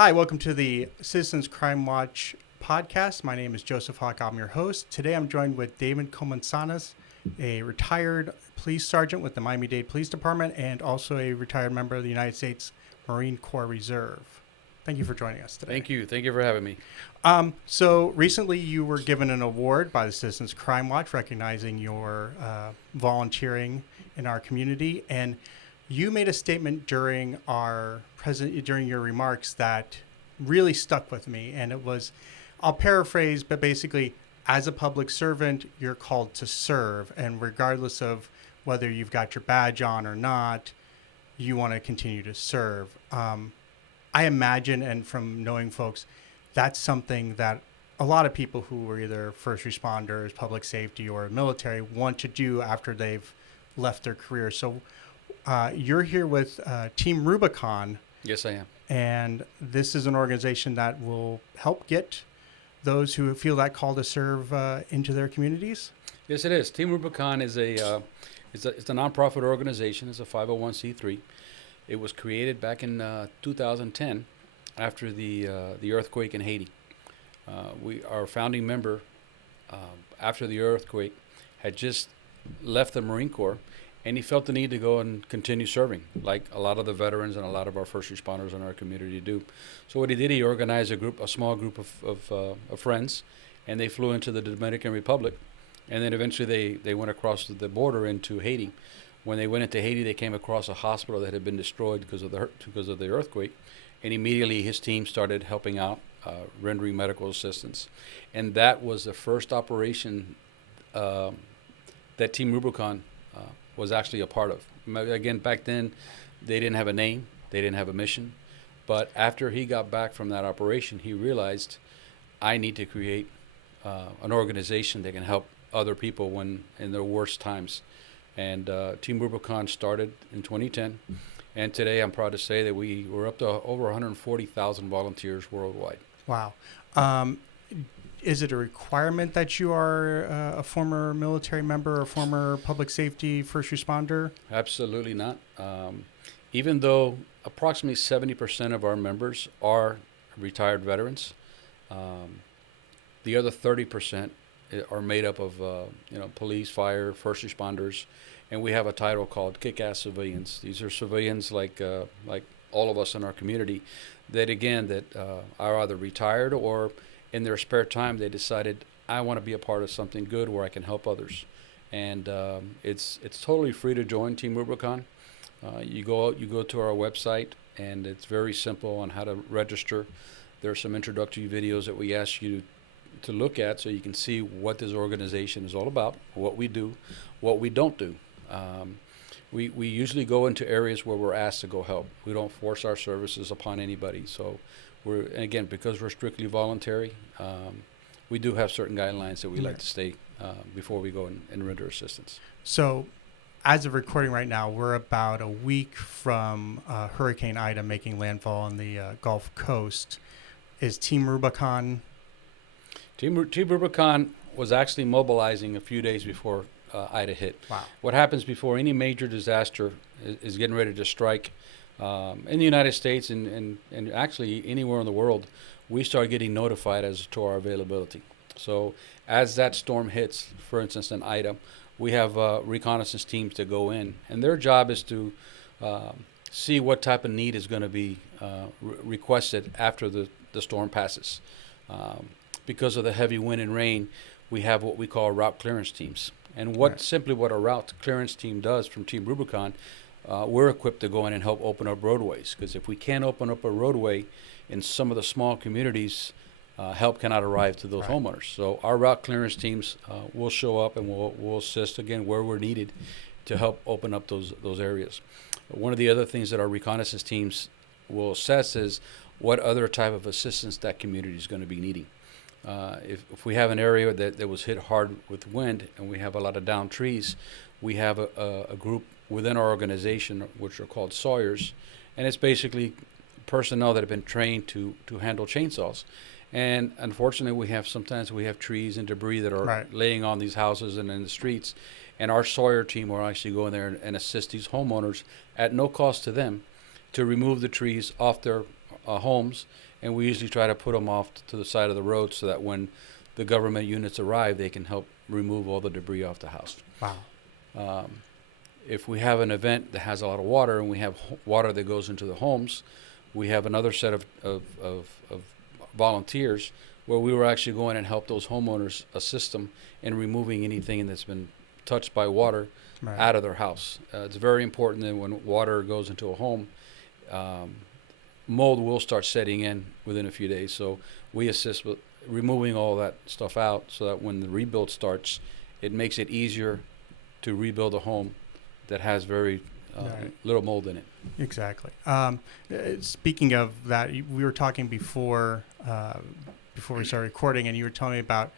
Hi, welcome to the Citizens Crime Watch podcast. My name is Joseph Hawk. I'm your host. Today I'm joined with David Comesanas, a retired police sergeant with the Miami-Dade Police Department and also a retired member of the United States Marine Corps Reserve. Thank you for joining us today. Thank you. Thank you for having me. So recently you were given an award by the Citizens Crime Watch recognizing your volunteering in our community, and you made a statement during during your remarks that really stuck with me, and it was, I'll paraphrase, but basically, as a public servant, you're called to serve, and regardless of whether you've got your badge on or not, you want to continue to serve. I imagine, and from knowing folks, that's something that a lot of people who are either first responders, public safety, or military want to do after they've left their career. So you're here with Team Rubicon. Yes, I am. And this is an organization that will help get those who feel that call to serve into their communities? Yes, it is. Team Rubicon is it's a nonprofit organization. It's a 501c3. It was created back in 2010 after the earthquake in Haiti. Our founding member, after the earthquake, had just left the Marine Corps, and he felt the need to go and continue serving, like a lot of the veterans and a lot of our first responders in our community do. So what he did, he organized a small group of friends, and they flew into the Dominican Republic, and then eventually they went across the border into Haiti. When they went into Haiti, they came across a hospital that had been destroyed because of the earthquake, and immediately his team started helping out, rendering medical assistance, and that was the first operation that Team Rubicon was actually a part of. Again, back then, they didn't have a name, they didn't have a mission, but after he got back from that operation, he realized, I need to create an organization that can help other people when in their worst times. And Team Rubicon started in 2010, and today I'm proud to say that we're up to over 140,000 volunteers worldwide. Wow. Is it a requirement that you are a former military member or former public safety first responder? Absolutely not. Even though approximately 70% of our members are retired veterans, the other 30% are made up of police, fire, first responders, and we have a title called Kick-Ass Civilians. These are civilians like all of us in our community that are either retired or in their spare time they decided, I want to be a part of something good where I can help others. And it's totally free to join Team Rubicon. You go to our website, and it's very simple on how to register. There are some introductory videos that we ask you to look at so you can see what this organization is all about, what we do, what we don't do. We usually go into areas where we're asked to go help. We don't force our services upon anybody. So because we're strictly voluntary, we do have certain guidelines that we like to stay before we go and render assistance. So as of recording right now, we're about a week from Hurricane Ida making landfall on the Gulf Coast. Is Team Rubicon? Team Rubicon was actually mobilizing a few days before Ida hit. Wow. What happens before any major disaster is getting ready to strike in the United States and actually anywhere in the world, we start getting notified as to our availability. So as that storm hits, for instance, in Ida, we have reconnaissance teams that go in, and their job is to see what type of need is going to be requested after the storm passes. Because of the heavy wind and rain, we have what we call route clearance teams. And simply what a route clearance team does from Team Rubicon, we're equipped to go in and help open up roadways. Because if we can't open up a roadway in some of the small communities, help cannot arrive to those homeowners. So our route clearance teams will show up and we'll assist again where we're needed to help open up those areas. One of the other things that our reconnaissance teams will assess is what other type of assistance that community is going to be needing. If we have an area that was hit hard with wind and we have a lot of downed trees, we have a group within our organization which are called sawyers, and it's basically personnel that have been trained to handle chainsaws. And unfortunately, sometimes we have trees and debris that are laying on these houses and in the streets, and our sawyer team will actually go in there and assist these homeowners at no cost to them to remove the trees off their homes and we usually try to put them off to the side of the road so that when the government units arrive, they can help remove all the debris off the house. Wow. If we have an event that has a lot of water and we have water that goes into the homes, we have another set of volunteers where we were actually going and help those homeowners assist them in removing anything that's been touched by water out of their house. It's very important that when water goes into a home, mold will start setting in within a few days. So we assist with removing all that stuff out so that when the rebuild starts, it makes it easier to rebuild a home that has very little mold in it. Exactly. Speaking of that, we were talking before we started recording, and you were telling me about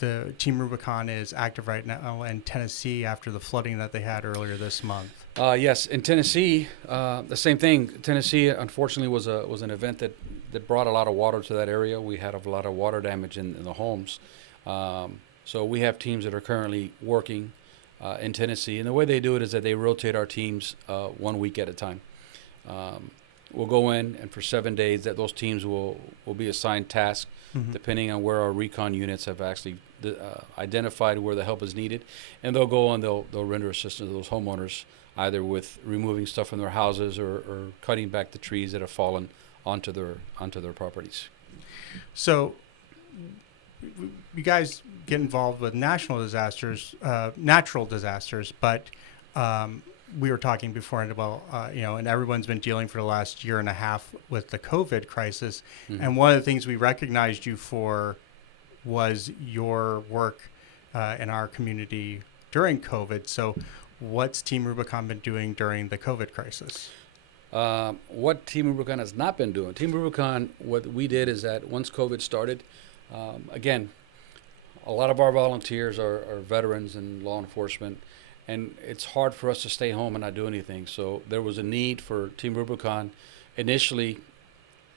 the Team Rubicon is active right now in Tennessee after the flooding that they had earlier this month. Yes, in Tennessee, the same thing. Tennessee, unfortunately, was an event that brought a lot of water to that area. We had a lot of water damage in the homes. So we have teams that are currently working in Tennessee, and the way they do it is that they rotate our teams 1 week at a time. We'll go in, and for 7 days, that those teams will be assigned tasks depending on where our recon units have actually identified where the help is needed, and they'll go and they'll render assistance to those homeowners, either with removing stuff from their houses or cutting back the trees that have fallen onto their properties. So, you guys get involved with natural disasters, but we were talking before about, and everyone's been dealing for the last year and a half with the COVID crisis. Mm-hmm. And one of the things we recognized you for was your work in our community during COVID. So what's Team Rubicon been doing during the COVID crisis? What Team Rubicon has not been doing. Team Rubicon, what we did is that once COVID started, again, a lot of our volunteers are veterans and law enforcement, and it's hard for us to stay home and not do anything. So there was a need for Team Rubicon. Initially,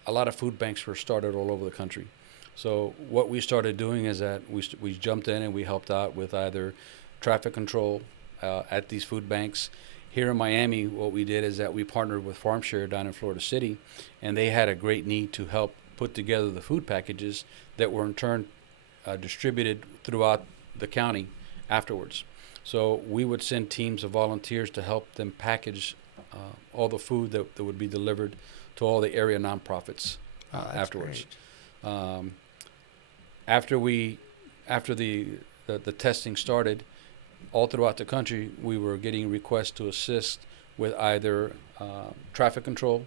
a lot of food banks were started all over the country. So what we started doing is that we jumped in and we helped out with either traffic control at these food banks. Here in Miami, what we did is that we partnered with Farm Share down in Florida City, and they had a great need to help put together the food packages that were in turn distributed throughout the county afterwards. So we would send teams of volunteers to help them package all the food that would be delivered to all the area nonprofits afterwards. After the testing started, all throughout the country, we were getting requests to assist with either traffic control,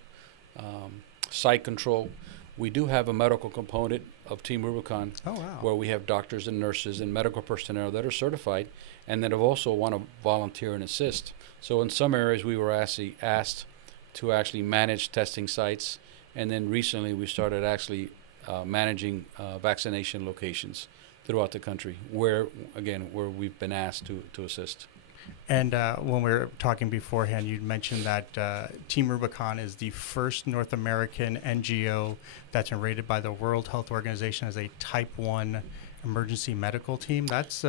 site control. We do have a medical component of Team Rubicon, where we have doctors and nurses and medical personnel that are certified and that have also want to volunteer and assist. So in some areas, we were actually asked to actually manage testing sites, and then recently we started actually managing vaccination locations throughout the country, where we've been asked to assist. And when we were talking beforehand, you mentioned that Team Rubicon is the first North American NGO that's been rated by the World Health Organization as a Type 1 emergency medical team. That's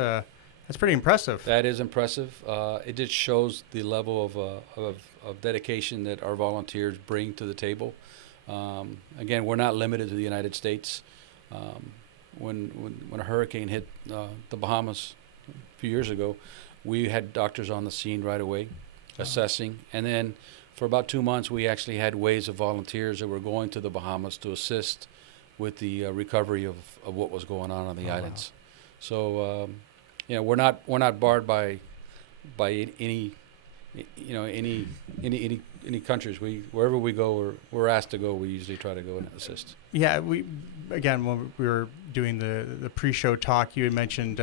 pretty impressive. That is impressive. It just shows the level of dedication that our volunteers bring to the table. Again, we're not limited to the United States. When a hurricane hit the Bahamas a few years ago, we had doctors on the scene right away assessing. And then for about 2 months, we actually had waves of volunteers that were going to the Bahamas to assist with the recovery of what was going on the islands. Wow. So, we're not barred by any countries. Wherever we go, we're asked to go. We usually try to go and assist. Yeah, when we were doing the pre-show talk, you had mentioned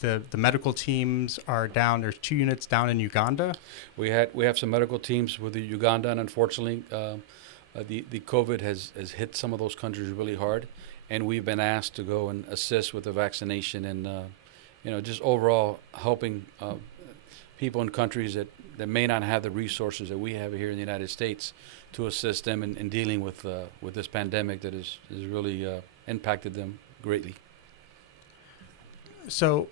the medical teams are down. There's 2 units down in Uganda. We have some medical teams with Uganda, and unfortunately, the COVID has hit some of those countries really hard, and we've been asked to go and assist with the vaccination and just overall helping people in countries that may not have the resources that we have here in the United States to assist them in dealing with this pandemic that has really impacted them greatly. So,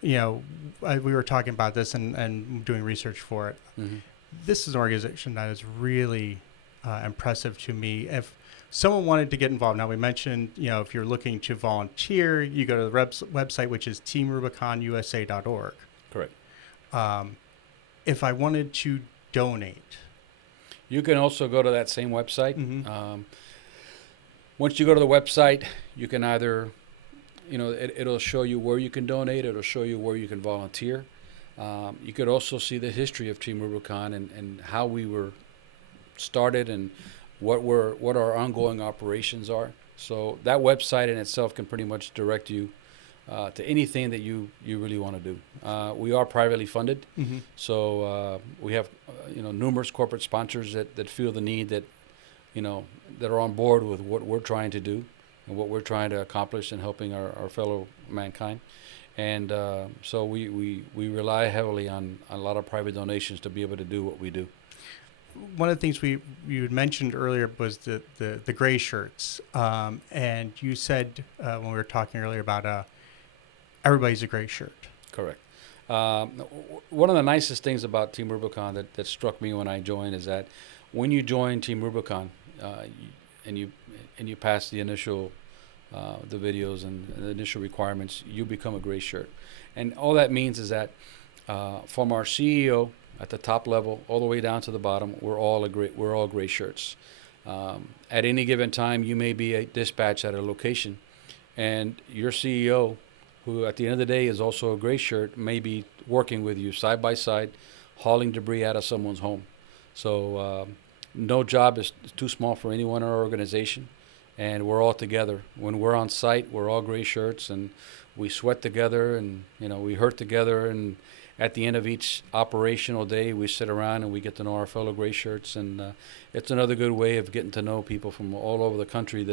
we were talking about this and doing research for it. Mm-hmm. This is an organization that is really impressive to me. If someone wanted to get involved, now we mentioned, if you're looking to volunteer, you go to the website, which is teamrubiconusa.org. Correct. If I wanted to donate, you can also go to that same website. Mm-hmm. Once you go to the website, you can either, it'll show you where you can donate. It'll show you where you can volunteer. You could also see the history of Team Rubicon and how we were started and what our ongoing operations are. So that website in itself can pretty much direct you to anything that you really want to do. We are privately funded, Mm-hmm. so we have numerous corporate sponsors that feel the need that that are on board with what we're trying to do and what we're trying to accomplish in helping our fellow mankind. And so we rely heavily on a lot of private donations to be able to do what we do. One of the things you had mentioned earlier was the gray shirts, and you said when we were talking earlier about everybody's a gray shirt. Correct. One of the nicest things about Team Rubicon that struck me when I joined is that when you join Team Rubicon and you pass the initial the videos and the initial requirements, you become a gray shirt. And all that means is that from our CEO at the top level all the way down to the bottom, we're all gray shirts. At any given time, you may be dispatched at a location, and your CEO, who at the end of the day is also a gray shirt, may be working with you side by side, hauling debris out of someone's home. So no job is too small for anyone in our organization, and we're all together. When we're on site, we're all gray shirts, and we sweat together, and we hurt together. And at the end of each operational day, we sit around and we get to know our fellow gray shirts, and it's another good way of getting to know people from all over the country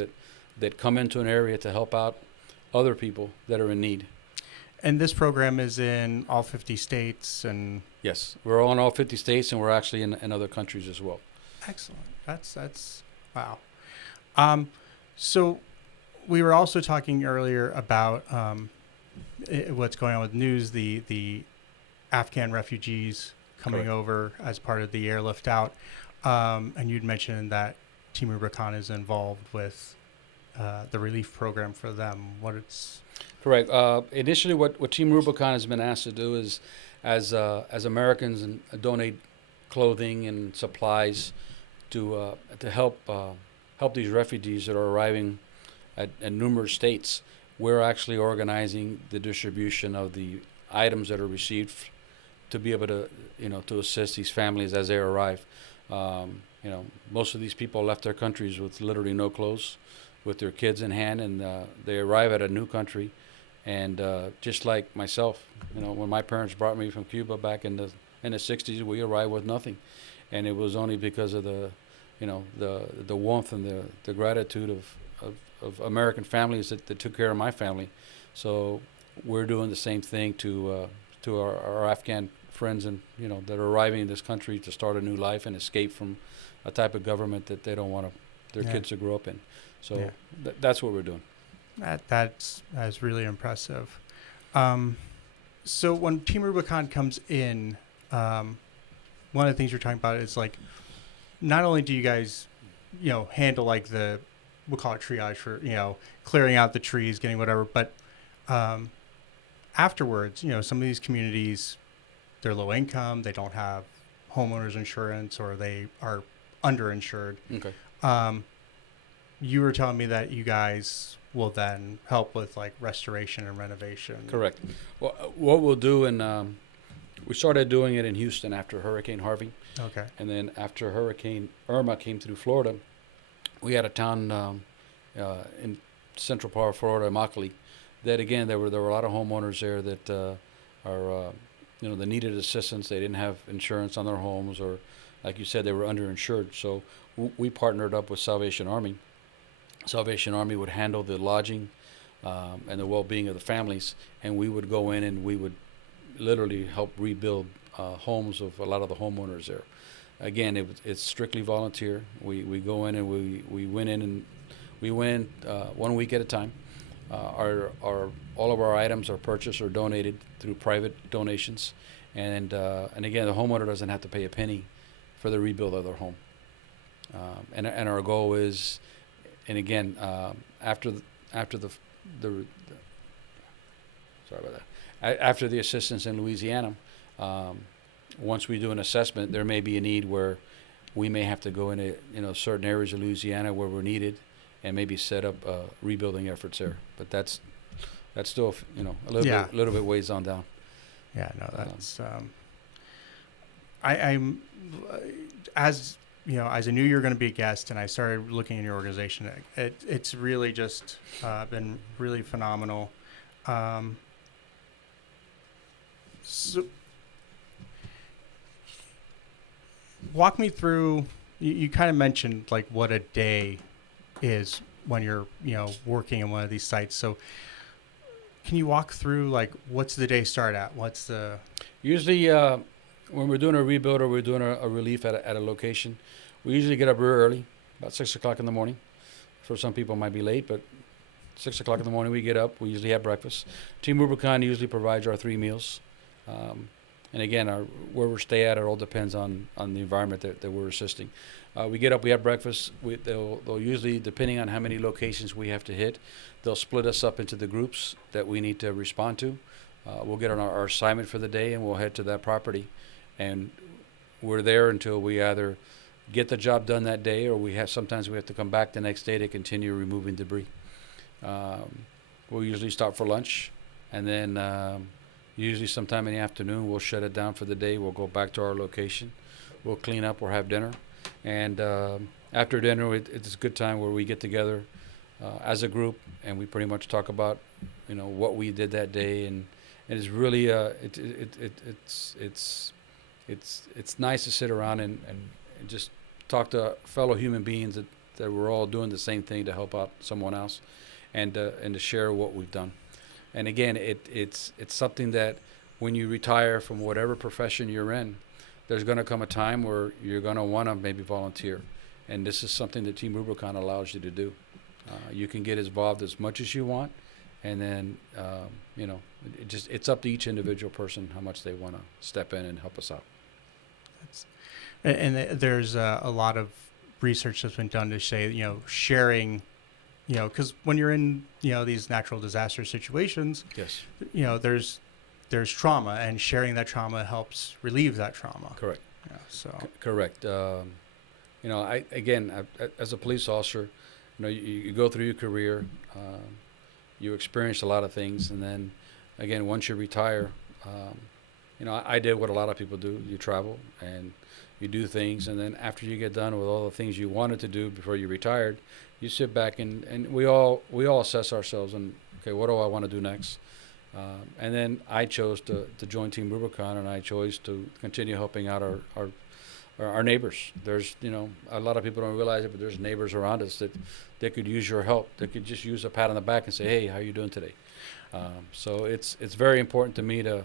that come into an area to help out other people that are in need. And this program is in all 50 states, and yes, we're all in all 50 states, and we're actually in other countries as well. Excellent. That's wow. So we were also talking earlier about what's going on with news, the Afghan refugees coming Correct. over as part of the airlift out, and you'd mentioned that Team Rubicon is involved with the relief program for them. Correct. Initially, what Team Rubicon has been asked to do is, as Americans, and donate clothing and supplies to help these refugees that are arriving at numerous states. We're actually organizing the distribution of the items that are received to be able to to assist these families as they arrive. Most of these people left their countries with literally no clothes, with their kids in hand, and they arrive at a new country. And just like myself, when my parents brought me from Cuba back in the 60s, we arrived with nothing, and it was only because of the warmth and the gratitude of American families that took care of my family. So we're doing the same thing to our Afghan friends and that are arriving in this country to start a new life and escape from a type of government that they don't want their kids to grow up in. So that's what we're doing. That's really impressive. So when Team Rubicon comes in, one of the things you're talking about is like, not only do you guys, handle like we'll call it triage for, clearing out the trees, getting whatever, but afterwards, some of these communities, they're low income, they don't have homeowners insurance, or they are underinsured. Okay. You were telling me that you guys will then help with like restoration and renovation. Correct. Well, what we'll do, and we started doing it in Houston after Hurricane Harvey. Okay. And then after Hurricane Irma came through Florida, we had a town in central part of Florida, Immokalee, that again there were a lot of homeowners there that are they needed assistance. They didn't have insurance on their homes, or like you said, they were underinsured. So we partnered up with Salvation Army. Salvation Army would handle the lodging and the well-being of the families, and we would go in and we would literally help rebuild homes of a lot of the homeowners there. Again, it's strictly volunteer. We go in and we went in and we went 1 week at a time. All of our items are purchased or donated through private donations, and again, the homeowner doesn't have to pay a penny for the rebuild of their home. And our goal is, and again, after the sorry about that, after the assistance in Louisiana, once we do an assessment, there may be a need where we may have to go into certain areas of Louisiana where we're needed, and maybe set up rebuilding efforts there. But that's still a little bit ways on down. Yeah, no, that's I'm as I knew you were going to be a guest, and I started looking in your organization. It's really just been really phenomenal. So, walk me through. You kind of mentioned like what a day is when you're working in one of these sites. So, can you walk through like what's the day start at? What's the usually when we're doing a rebuild or we're doing a relief at a location, we usually get up real early, about 6 o'clock in the morning. For some people, it might be late, but 6 o'clock in the morning we get up. We usually have breakfast. Team Rubicon usually provides our 3 meals. And again, where we stay at, it all depends on the environment that we're assisting. We get up, we have breakfast. They'll usually, depending on how many locations we have to hit, they'll split us up into the groups that we need to respond to. We'll get on our assignment for the day, and we'll head to that property. And we're there until we either get the job done that day, or sometimes we have to come back the next day to continue removing debris. We'll usually stop for lunch, and then usually sometime in the afternoon we'll shut it down for the day. We'll go back to our location. We'll clean up or have dinner. And after dinner, it's a good time where we get together as a group, and we pretty much talk about what we did that day. And it's really it's nice to sit around and just talk to fellow human beings that we're all doing the same thing to help out someone else, and to share what we've done. And again, it's something that when you retire from whatever profession you're in, there's going to come a time where you're going to want to maybe volunteer, and this is something that Team Rubicon allows you to do. You can get involved as much as you want, and then it's up to each individual person how much they want to step in and help us out. And there's a lot of research that's been done to say, sharing, because when you're in, these natural disaster situations, yes, there's trauma, and sharing that trauma helps relieve that trauma. Correct. Yeah, so correct. As a police officer, you go through your career, you experience a lot of things, and then again, once you retire, I did what a lot of people do. You travel and you do things, and then after you get done with all the things you wanted to do before you retired, you sit back and we all assess ourselves and, okay, what do I want to do next? And then I chose to join Team Rubicon, and I chose to continue helping out our neighbors. There's, a lot of people don't realize it, but there's neighbors around us that they could use your help. They could just use a pat on the back and say, hey, how you doing today? So it's very important to me to,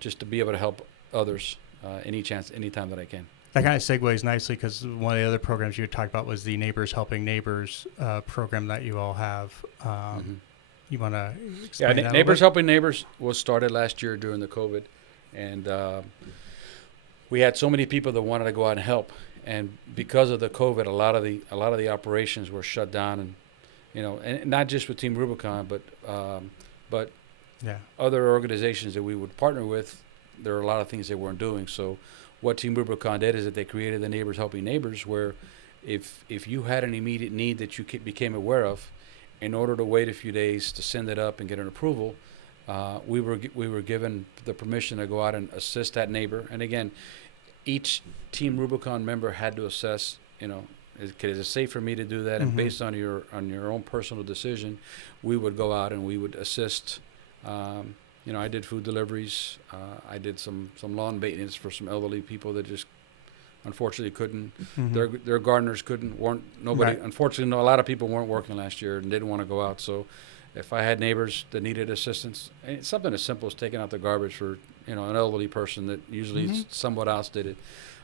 just to be able to help others anytime that I can. That kind of segues nicely, because one of the other programs you talked about was the Neighbors Helping Neighbors program that you all have. You want to explain that? Neighbors Helping Neighbors was started last year during the COVID, and we had so many people that wanted to go out and help, and because of the COVID, a lot of the operations were shut down, and not just with Team Rubicon, but other organizations that we would partner with. There are a lot of things they weren't doing. So what Team Rubicon did is that they created the Neighbors Helping Neighbors, where if you had an immediate need that you became aware of, in order to wait a few days to send it up and get an approval, we were given the permission to go out and assist that neighbor. And again, each Team Rubicon member had to assess, is it safe for me to do that? And based on your own personal decision, we would go out and we would assist. I did food deliveries. I did some lawn maintenance for some elderly people that just unfortunately couldn't. Their gardeners weren't. Unfortunately, a lot of people weren't working last year and didn't want to go out. So if I had neighbors that needed assistance, and it's something as simple as taking out the garbage for an elderly person that usually someone else did it.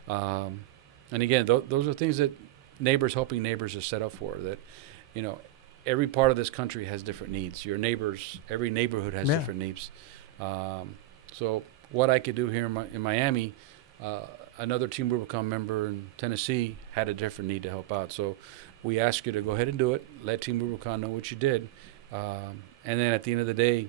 And again, those are things that Neighbors Helping Neighbors is set up for. That every part of this country has different needs. Your neighbors, every neighborhood has different needs. So what I could do here in Miami, another Team Rubicon member in Tennessee had a different need to help out. So we ask you to go ahead and do it. Let Team Rubicon know what you did, and then at the end of the day,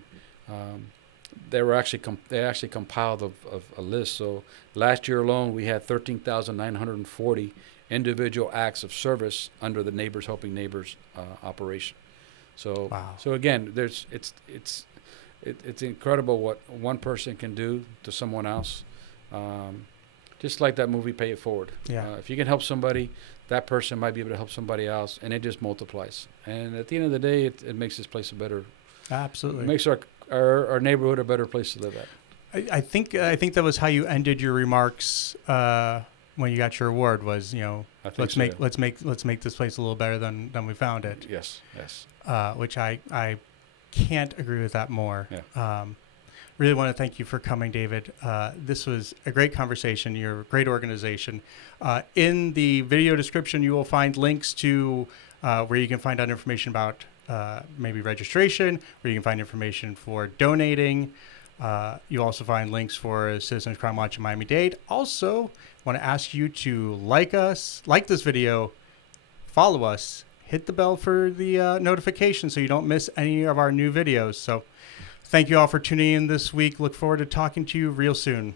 they actually compiled a list. So last year alone, we had 13,940 individual acts of service under the Neighbors Helping Neighbors operation. So Wow. so again, it's incredible what one person can do to someone else. Just like that movie, Pay It Forward. Yeah. If you can help somebody, that person might be able to help somebody else, and it just multiplies. And at the end of the day, it makes this place a better. Absolutely. It makes our neighborhood a better place to live at. I think that was how you ended your remarks when you got your award. Was I think let's so, make yeah. let's make this place a little better than we found it. Yes. Which I can't agree with that more. Yeah. Really want to thank you for coming, David. This was a great conversation. You're a great organization. In the video description, you will find links to where you can find out information about maybe registration, where you can find information for donating. You also find links for Citizens Crime Watch in Miami-Dade. Also, want to ask you to like this video, follow us, hit the bell for the notification so you don't miss any of our new videos. So thank you all for tuning in this week. Look forward to talking to you real soon.